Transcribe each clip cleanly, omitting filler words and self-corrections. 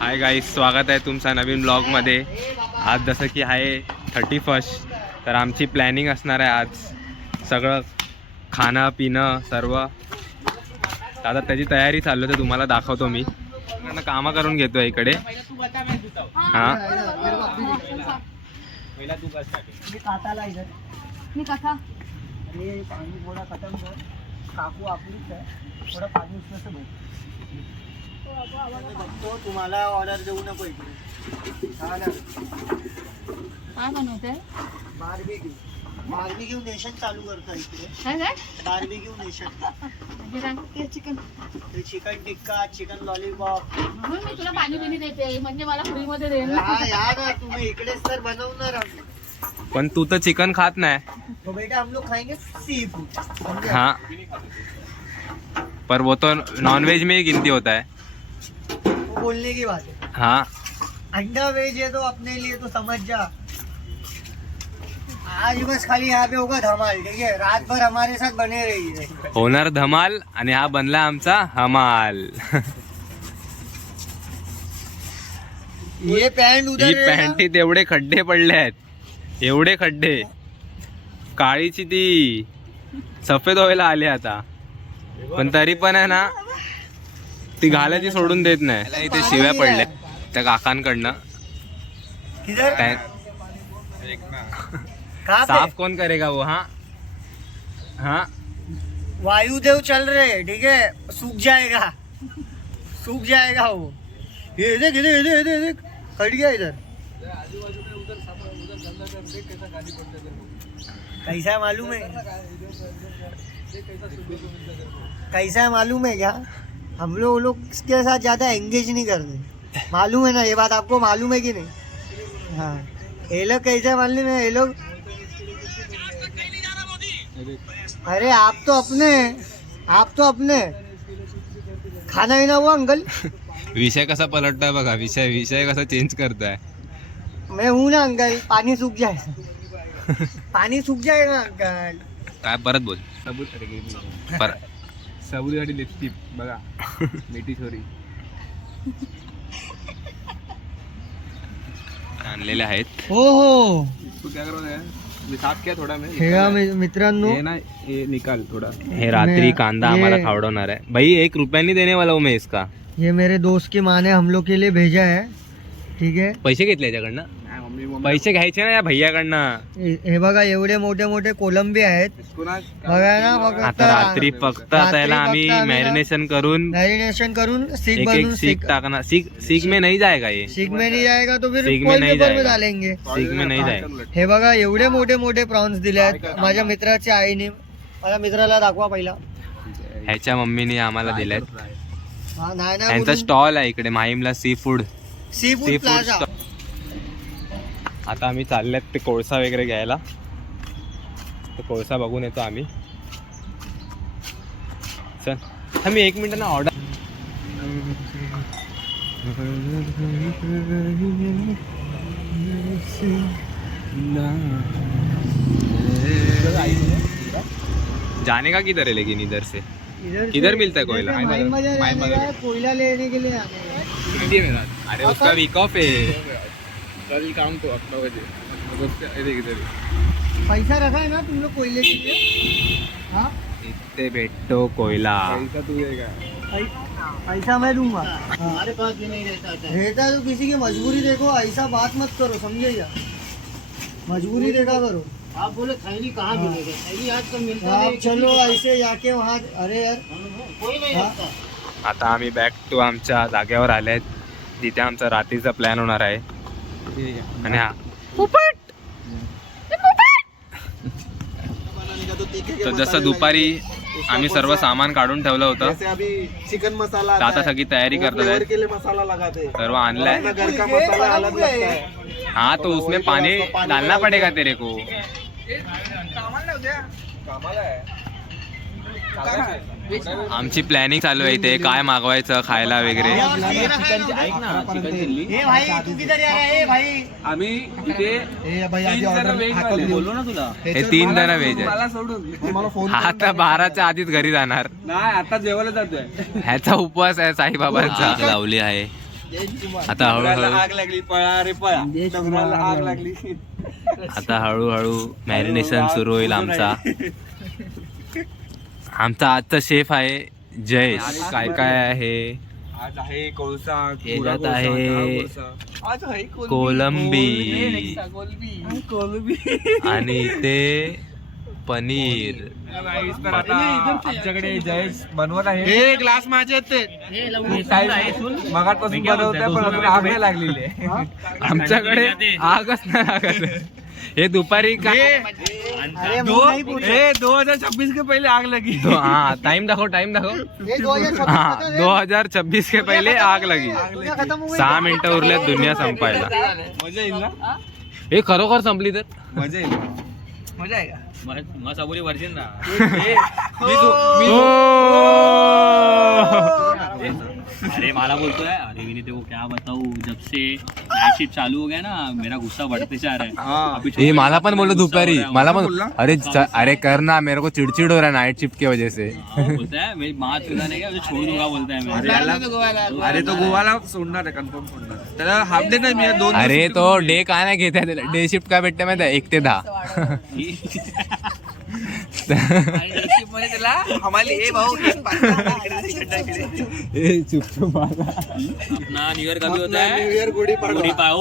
Hi guys, स्वागत आहे तुमचा नवीन ब्लॉगमध्ये। आज जसं की आहे 31, तर आमची प्लॅनिंग असणार आहे आज सगळं खाणं पिणं सर्व। आता त्याची तयारी चालू आहे, तुम्हाला दाखवतो मी। कामं करून घेतो इकडे। हां पहिला तू बस टाक काटाला इधर मी काटा ये पानी थोड़ा खत्म कर काकू आपलीच आहे थोड़ा पानी उसमें से भर तो तुम्हाला ऑर्डर देऊ नको इकडे काय बनवते बार्बीक्यू नेशन चालू करतो इकडे काय काय बार्बीक्यू नेशन चिकन टिक्का चिकन लॉलीपॉप म्हणून मी तुला पाणी बिनी देते म्हणजे मला फ्री मध्ये दे यार तुम्ही इकडेच तर बनवणार आम्ही पण तू तर चिकन खात नाही। तो बेटा हम लोग खाएंगे सी फूड। हाँ पर वो तो नॉनवेज में ही गिनती होता है। वो बोलने की बात है। हाँ अंडा वेज है तो अपने लिए तो समझ जा। आज बस खाली यहाँ पे होगा धमाल, ठीक है। रात भर हमारे साथ बने रहिए। होणार धमाल आणि हा बनला आमचा हमाल। ये पॅन्ट ही उधर पॅन्टीत एवढे खड्डे पडले आहेत, एवढे खड्डे। काळीची ती सफेद व्हायला आली आता, पण तरी पण आहे ना ती घालायची सोडून देत नाही। इथे शिव्या पडल्या त्या काकांकडनं। किधर साफ कौन करेगा वो? हाँ हाँ वायुदेव चल रहे, ठीक है। सूख जाएगा वो। ये देख इधर इधर इधर देख कट गया इधर। कैसा है मालूम है? कैसा है मालूम है क्या? हम लोग इसके साथ ज्यादा एंगेज नहीं करते, मालूम है ना? ये बात आपको मालूम है कि नहीं? हाँ, ये लोग कैसे मालूम है? ये लोग अरे आप तो अपने खाना ही ना हुआ अंकल। विषय कसा पलटताय बघा, विषय कसा चेंज करताय। मैं हूँ ना अंकल, पानी सूख जाएगा अंकल। काय परत बोल। सबुरीसाठी लिपस्टिक बघा, मिठी छोरी आणलेले आहेत। हो तू क्या करत आहे? मी साफ क्या थोडा मी हे मित्रांनो, ये ना ये निकाल थोड़ा। हे रात्री कांदा आम्हाला खावडवणार आहे भाई। 1 रुपया नहीं देने वाला हूँ मैं इसका। ये मेरे दोस्त की माँ ने हम लोग के लिए भेजा है, ठीक है। पैसे घेतले याच्याकडनं? पैसे घ्यायचे ना या भैयाकडनं। हे बघा एवढे मोठे मोठे कोलंबी आहेत, बघा ना। आता रात्री फक्त त्याला आम्ही मॅरिनेशन करून सीख एक बनवून सीख टाकना। सीख में नहीं जाएगा ये। सीख में नहीं जाएगा तो फिर सीख में फॉइल नहीं पेपर में जाएगा। डालेंगे। सीख में नहीं जाएगा। हे बघा एवढे मोठे मोठे प्रॉन्स दिले आहेत माझ्या मित्राच्या आईने। माझ्या मित्राला दाखवा पहिला। ह्याच्या मम्मीने आम्हाला दिल्यात। हा, नाही ना त्यांचा स्टॉल आहे इकडे माहीमला सी फूड प्लाझा। आता आम्ही चालल्यात ते कोळसा वगैरे घ्यायला, तो कोळसा बघून येतो आम्ही। चल मी 1 मिनिट ना ऑर्डर। जाने का किधर है लेकिन इधर से? किधर मिलता है कोयला? कोयला लेने के लिए आने हैं। अरे उसका वीक ऑफ है कल काम तो अपना इधर पैसा रखा है ना तुम लोग कोयले के लिए? हाँ, इतने भेटतो कोयला। पैसा तू देगा? पैसा मैं दूंगा। हमारे पास भी नहीं रहता तो किसी की मजबूरी देखो, ऐसा बात मत करो, समझे क्या? मजबूरी देखा करो। आप बोले थैली कहाँ मिलेगा? थैली आज तो मिलता है। चलो ऐसे जाके वहाँ, अरे यार कोई नहीं रखता। आता आम्ही बॅक टू आमच्या जागेवर आले आहेत, जिथे आमचा रात्रीचा प्लॅन होणार आहे। आणि हा तर जसं दुपारी आम्ही सर्व सामान काढून ठेवलं होतं, चिकन मसाला आता सगळी तयारी करतात आहेत। मसाला लगाते सर्व आणलाय। घर का मसाला अलग लगता है। हाँ तो उसमें पानी डालना पड़ेगा तेरे को। आमची प्लॅनिंग चालू आहे इथे काय मागवायचं खायला वगैरे। आम्ही इथे 3 जण व्हेज बोललो ना तुला। हे 3 जण व्हेज आहे। मला सोडून आता 12च्या आधीच घरी जाणार नाही, आता जेवायला जातोय। ह्याचा उपवास आहे साईबाबांचा। लावली आहे आता हळूहळू आग लागली, पळा रे पळा. डोंगराला आग लागली. आता हळूहळू मॅरिनेशन सुरू होईल आमचा आजचा शेफ आहे जयेश. काय काय आहे आज आहे कोळसा, याच्यात कोळसा, आहे कोळसा. आज आहे कोलंबी कोलंबी. आणि इथे पनीर. तर आता आमच्याकडे जयेश बनवत आहे. हे ग्लास माझे मगापासून बनवतोय पण अजून आग नाही लागलेली आहे. आमच्याकडे आगच नाही लागत. हे दुपारी काय अरे मुंह नहीं पूछे. 2026 के पहिले आग लगी. हाँ टाइम देखो ये 2026 हाँ का है. 2026 के पहिले आग लगी. दुनिया खत्म हो गई. 6 मिनिटं उरले दुनिया संपायला. मजा येईल ना. हे खरोखर संपली तर मजा येईल. मजा आहे का. अरे माला बोलतोय अरे विनी तेरे को क्या बताऊं जब से नाइट शिफ्ट चालू हो गया ना मेरा गुस्सा बढ़ते जा रहा है. अभी हे मला पण बोललो दुपारी मला पण बोलला? अरे कर ना मेरे को चिड़चिड़ हो रहा है नाइट शिफ्ट की वजह से. बोलता है मेरी बात सुना नहीं मुझे छोड़ दूंगा बोलता है मैं. अरे तो गोवाला सोडणार आहे, कन्फर्म सोडणार आहे. त्याला हाफ डे नाही मी 2 अरे तो डे काय नाही घेत आहे त्याला. डे शिफ्ट काय भेटते माहिती आहे 1 ते 10. अपना न्यू ईयर कभी होता है. न्यू इयर गुडी गुड़ी पा ओ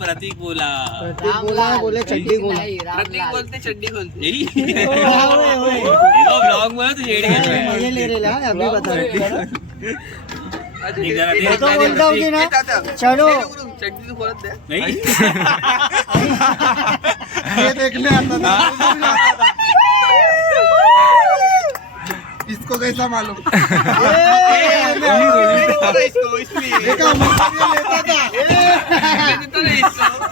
प्रतीक बोला बोले चड्डी बोला. यही ओए. ब्लॉग में तो येड़ी है. मजे ले रहे हैं अभी बता रहे. एक जरा मैं तो बोलता हूँ कि ना चलो नहीं ये देखने आता था. इसको कैसा मालूम. देखा मैं लेता था.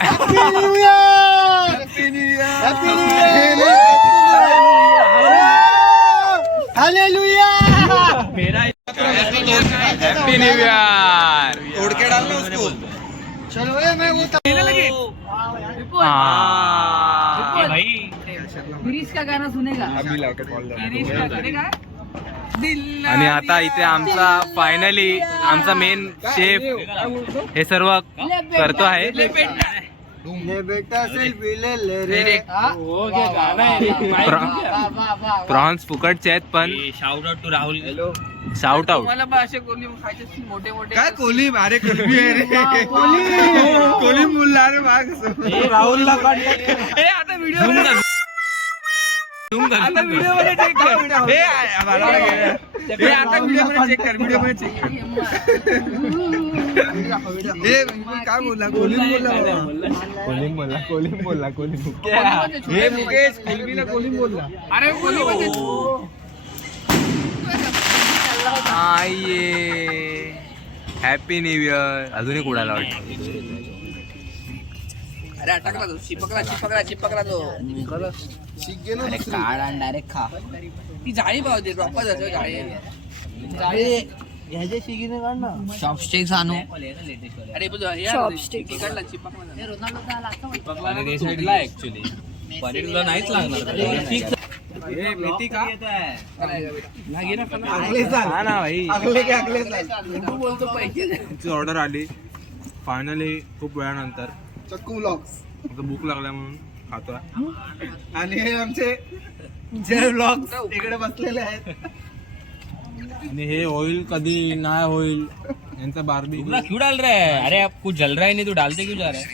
Happy new year. Happy new year. Hallelujah. Happy new year. तोड़ के डालना उसको. चलो ये मैं वो ये भाई गिरीश का गाना सुनेगा. अभी लाके कॉल गिरीश का सुनेगा. आणि आता इथे आमचा फायनली आमचा मेन शेफ हे सर्व करतो आहे. ले बेटा सेल्फी ले ले रे. प्रॉन्स फुकटचे आहेत पण shout out to Rahul. Shout out. काय कोली अरे कोली आहे रे. कोली बोलला रे माग राहुलला कॉन्टॅक्ट. हे आता व्हिडिओ मध्ये आता व्हिडिओ मध्ये चेक कर. हे आता व्हिडिओ मध्ये चेक कर. व्हिडिओ मध्ये चेक कर. हे काय बोलला कोलिम बोलला. हे मुकेश कोलिमीला कोलिम बोलला. अरे कोली मध्ये आये हॅपी न्यू इयर. अजूनही कुणाला वाटतं. अरे अटकला तो चिपकला तो अरे काढा डायरेक्ट खा. ती जाळी पावते प्रॉपर जातो जाळी. ह्याच्या शिगीने काढ ना. चॉपस्टिक्स आणू. अरे चॉपस्टिक्स काढला चिपकला. पनीर साईडला ऍक्च्युली पनीर तुला नाहीच लागणार. मेथी का हा ना भाई. तू बोलतो पैसे ऑर्डर आली फायनली खूप वेळानंतर. चक्कू व्लॉग्स. आता भूक लागल्या म्हणून खातोय. आणि हे आमचे जय व्लॉग्स इकडे बसलेले आहेत. आणि हे होईल कधी नाही होईल यांचा बारबी. क्यों डाल रहा है. अरे अब कुछ जल रहा है नहीं तू डालते क्यों जा रहा है.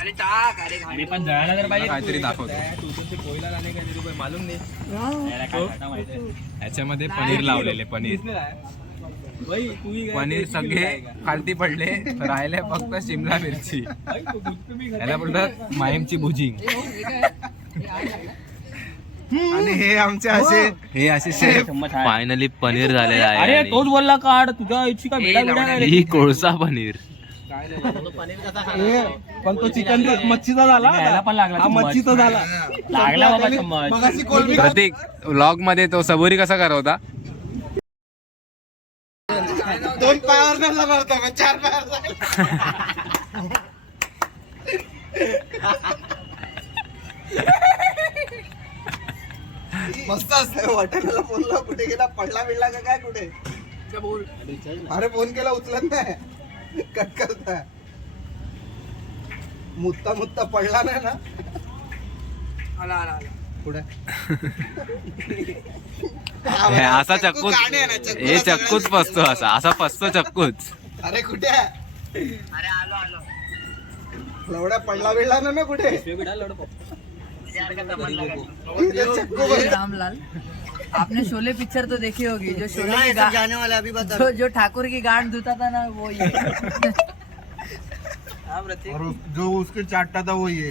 अरे टाक. अरे मी पण जळायला तर पाहिजे. काहीतरी दाखवतो. मालूम नाही. याला काय खाता माहिती आहे. ह्याच्यामध्ये पनीर लावलेले. पनीर सगळे खालती पडले. राहिले फक्त शिमला मिरची. याला बोलतात माहीमची भुजी. आणि हे आमचे असे हे असे शेफ. फायनली पनीर झालेलं आहे. अरे आणि तोच बोलला काढ तुझ्या इच्छी का वेडा वेडा काय रे? ही कोळसा पनीर. पण तो चिकन मच्छीचा झाला. याला पण लागला हा चम्मच. मच्छीचा झाला. लागला बाबा चम्मच. मगाशी कोलंबी प्रतीक व्लॉग मध्ये तो सबुरी कसा करवता. 2 पायावर धरला भरता मग 4 पायावर. मस्त असतं हॉटेलला. बोलला कुठे गेला पडला बिडला का काय कुठे. अरे फोन केला उचलत नाही. कट करता मुत्ता पडला नाही ना आला आला आला पुढे हे असा चक्कूच हे चक्कूच फसतो असा फसतो चक्कूच. अरे कुठे लवड्या पडला बिडला ना कुठे चक्कू ये रामलाल, आपने शोले पिक्चर तो देखी होगी, जो शोले हाँ, की ये सब जाने वाला अभी बता जो ठाकुर की गांड धुता था ना वो ये। और जो उसके चाटता था वो ये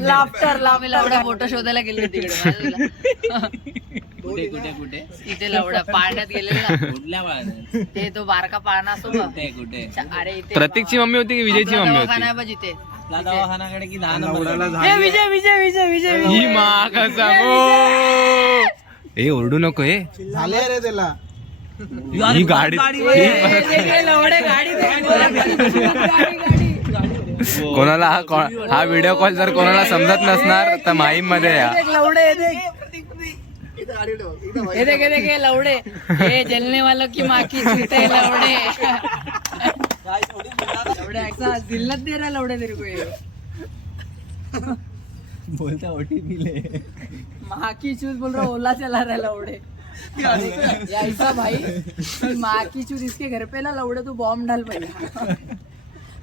लाफ्टर लावडा फोटो शोधायला गेले तिकडे बाजूला. कुठे कुठे कुठे इथे लावडा पाण्यात गेलेला कुठल्या बाळाने? ते तो बारका पाळणा असतो बघ. कुठे कुठे अरे इथे प्रतीकची मम्मी होती की विजयची आपला मम्मी दवाखाना आहे होती? बघ इथे. आपला दवाखानाकडे की लहान लवड्याला ए, झाली विजय विजय विजय विजय ही माग सांगू ए ओरडू नको हे झाले रे त्याला ही गाडी लवडे गाडी गाडी कोणाला हा व्हिडिओ कॉल जर कोणाला समजत नसणार तर माहीम मध्ये या. लवडे ये देख ये देख ये लवडे ये जलने वालों की माँ की छूटे लवडे लवडे ऐसा दिल न दे रहा लवडे तेरे को ये बोलता ओटीपी ले माँ की चूत बोल रहा ओला चला रहा है लवडे ये ऐसा भाई माँ की चूत इसके घर पे ना लवडे तू बॉम्ब डाल पहले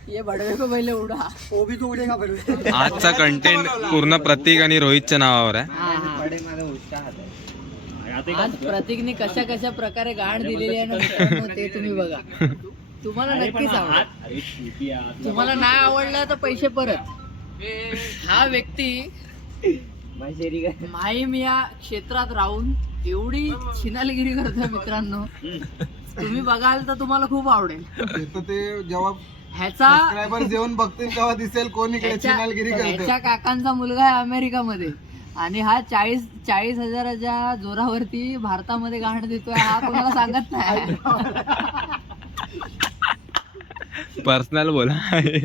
ये बड़वे को पहले उड़ा वो भी तो उड़ेगा फिर आजचा कंटेंट पूर्ण प्रतीक आणि रोहितच्या नावावर आहे. आज प्रतीकने कशा कशा प्रकारे गाण दिलेली आहे ना मित्रांनो, ते तुम्ही बघा. तुम्हाला नक्कीच आवडेल. अरे शिपिया तुम्हाला नाही आवडलं तर पैसे परत. हा व्यक्ती माहीम या क्षेत्रात राहून एवढी छिनालगिरी करतोय मित्रांनो, तुम्ही बघाल तर तुम्हाला खूप आवडेल. ते जेव्हा ह्याचा सबस्क्रायबर जेवण बघतील तेव्हा दिसेल कोण इकडे चिनालगिरी करते. ह्याच्या काकांचा मुलगा आहे अमेरिकामध्ये आणि हा 40,000च्या जोरावरती भारतामध्ये गाण देतोय. हा कोणाला सांगत नाही. पर्सनल बोला हे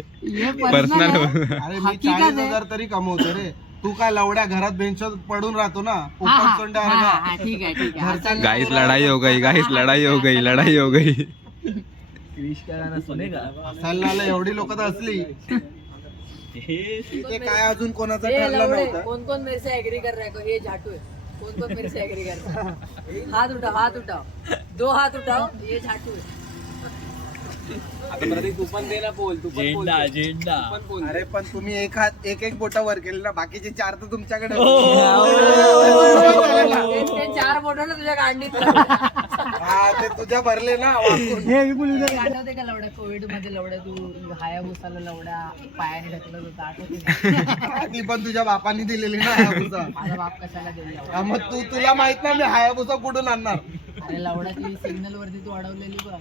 पर्सनल personal आहे. अरे मी हकीकत आहे. 40,000 तरी कमवतो रे. तू काय लवड्या घरात बेंचवर पडून राहतो ना हा, ऊपर हा, सोंडा हा, अर्धा. हा, ठीक आहे ठीक आहे आता गाइस लड़ाई हो गई गाइस लड़ाई हो गई लड़ाई हो गई. क्रिश का गाना सुनेगा सालनाला एवढी लोक तर असली तिथे काय अजून कोणाचं ये ठरलं लवड़े, नव्हतं. कौन कौन मेरे से एग्री कर रहा है? ये झाटू है. कौन कौन मेरे से एग्री कर रहा है? हाथ उठाओ हाथ उठाओ, 2 हाथ उठाओ. ये झाटू है. झेंडा झेंडा अरे पण तुम्ही एक हात एक बोटा वर केले ना, बाकीचे 4 तर तुमच्याकडे ते 4 बोटं ना तुझ्या गांडीत. हा ते तुझ्या भरले ना वाकून. आठवते का लवड्या कोविड मध्ये लवड्या तू हायाबुसाला लवड्या पायाने ढकलत होता, आठवते का? ती पण तुझ्या बापांनी दिलेली ना हायाबुसा. माझा बाप कशाला गेला? हा, मग तुला माहित नाही मी हायाबुसा कुठून आणणार. अरे लवड्याची सिग्नल वरती तू अडवलेली बघ.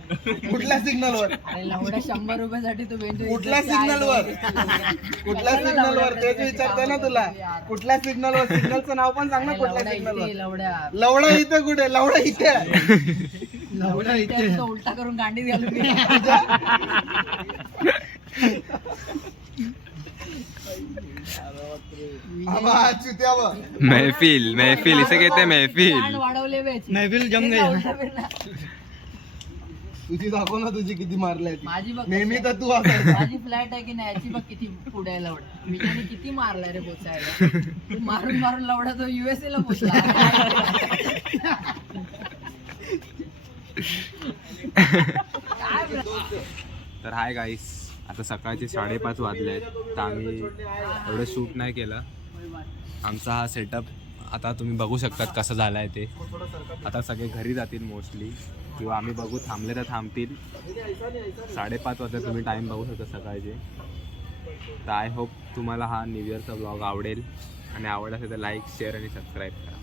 कुठल्या सिग्नल वर अरे लवड्या 100 रुपयासाठी तू बेंचवर कुठल्या सिग्नल वर कुठल्या सिग्नल वर तेच विचारते ना तुला. कुठल्या सिग्नल वर सिग्नलचं नाव पण सांग ना. कुठल्या सिग्नल वर लवड्या लवडा इथे कुठे लवडा इथे लवड्या इथे उलटा करून गांडीत घालून गेला. महफिल महफिल इसे कहते हैं महफिल. गांड वाढवले बे. महफिल जम गई. तुझी दाखव ना तुझी किती मारल्या माझी बघ नेहमी तर तू असायचा. माझी फ्लॅट आहे की नाही याची बघ किती पुढे आहे लवडा. विजयने किती मारलाय रे पोचायला. तू मारून मारून लवडा तो USA ला पोचला. तर हाय गाईस, आता सकाळचे 5:30 वाजले आहेत तर आम्ही एवढं शूट नाही केलं. आमचा हा सेटअप आता तुम्ही बघू शकतात कसं झालं आहे ते. आता सगळे घरी जातील मोस्टली, किंवा आम्ही बघू थांबले तर थांबतील. 5:30 वाजता तुम्ही टाईम बघू शकता सकाळचे. तर आय होप तुम्हाला हा न्यू इयरचा ब्लॉग आवडेल, आणि आवडला असेल तर लाईक शेअर आणि सबस्क्राईब करा.